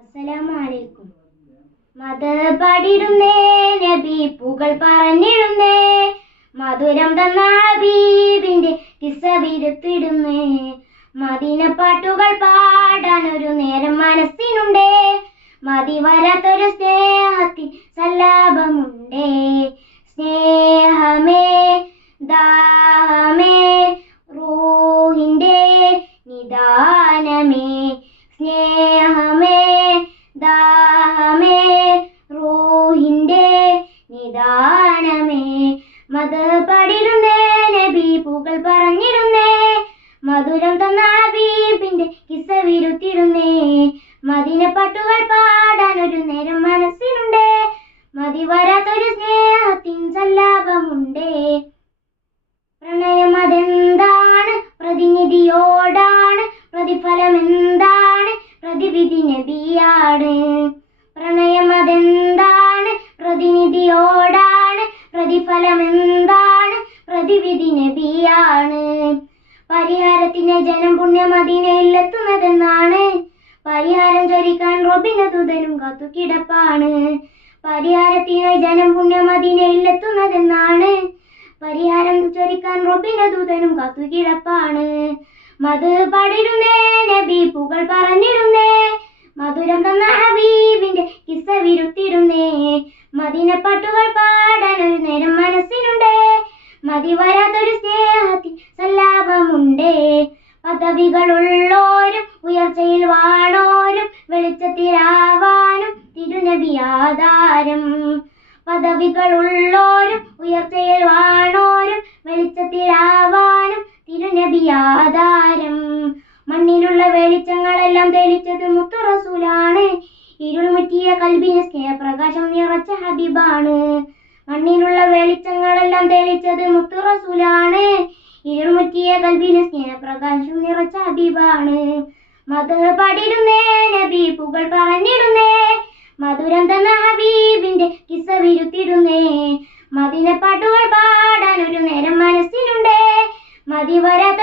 അസ്സലാമലൈക്കും. മത പാടിടുന്നേ, നബി പൂകൾ പറഞ്ഞിടുന്നേ, മധുരം തന്ന ഹബീബിന്റെ കിസ്സ വിരുത്തിടുന്നേ. മദീന പാട്ടുകൾ പാടാൻ ഒരു നേരം മനസ്സിനുണ്ടേ, മതി വരാത്തൊരു സ്നേഹത്തിൽ സല്ലാപമുണ്ടേ. സ്നേഹമേ ദാഹമേ റൂഹിന്റെ നിദാനമേ, സ്നേഹമേ ദാഹമേ റൂഹിന്റെ നിദാനമേ. മത പാടിടുന്നേ, നബി പൂകൾ പറഞ്ഞിടുന്നേ, മധുരം തന്ന ഹബീബിന്റെ കിസ്സ വിരുത്തിടുന്നേ. മദീന പാട്ടുകൾ പാടാൻ ഒരു നേരം മനസ്സിനുണ്ടേ, മതി വരാത്തൊരു സ്നേഹത്തിൻ സല്ലാപമുണ്ടേ. പ്രണയം അതെന്താണ്, പ്രതിനിധിയോടാണ്, പ്രതിഫലം എന്താണ്, പ്രതിവിധി നബിയാണ്. പ്രണയം അതെന്താണ്, പ്രതിനിധിയോടാണ്, പ്രതിഫലം എന്താണ്, പ്രതിവിധി നബിയാണ്. പരിഹാരത്തിന് ജനം പുണ്യ മദീനയിൽ എത്തുന്നതെന്നാണ്, പരിഹാരം ചൊരിക്കാൻ റബ്ബിന്റെ ദൂതനും കാത്തു കിടപ്പാണ്. പരിഹാരത്തിന് ജനം പുണ്യ മദീനയിൽ എത്തുന്നതെന്നാണ്, പരിഹാരം ചൊരിക്കാൻ റബ്ബിന്റെ ദൂതനും കാത്തു കിടപ്പാണ്. മത് പാടിടുന്നേ, നബി പൂകൾ പറഞ്ഞിടുന്നേ, മധുരം തന്ന ഹബീബിന്റെ കിസ്സ വിരുത്തിടുന്നേ. മദീന പാട്ടുകൾ പാടാൻ ഒരു നേരം മനസ്സിനുണ്ടേ, മതി വരാത്തൊരു സ്നേഹത്തിൽ സല്ലാപമുണ്ടേ. പദവികളുള്ളോരും ഉയർച്ചയിൽ വാണോരും വെളിച്ചത്തിലാവാനും തിരുനബി ആധാരം. പദവികളുള്ളോരും ഉയർച്ചയിൽ വാണോരും വെളിച്ചത്തിലാവാനും തിരുനബി ആധാരം. മണ്ണിലുള്ള വെളിച്ചങ്ങളെല്ലാം തെളിച്ചത് മുത്തു റസൂലാണ്, ഇരുൾമുറ്റിയ കൽബിന് സ്നേഹപ്രകാശം നിറച്ച ഹബീബാണ്. മണ്ണിലുള്ള വെളിച്ചങ്ങളെല്ലാം തെളിച്ചത് മുത്തു റസൂലാണ്, ഇരുൾമുറ്റിയ കൽബിന് സ്നേഹപ്രകാശം നിറച്ച ഹബീബാണ്. മത പാടിടുന്നേ, നബി പൂകൾ പറഞ്ഞിടുന്നേ, മധുരം തന്ന ഹബീബിന്റെ കിസ്സ വിരുത്തിടുന്നേ. മദീന പാട്ടുകൾ പാടാൻ ഒരു നേരം മനസ്സിനുണ്ടേ, മതി വരാത്ത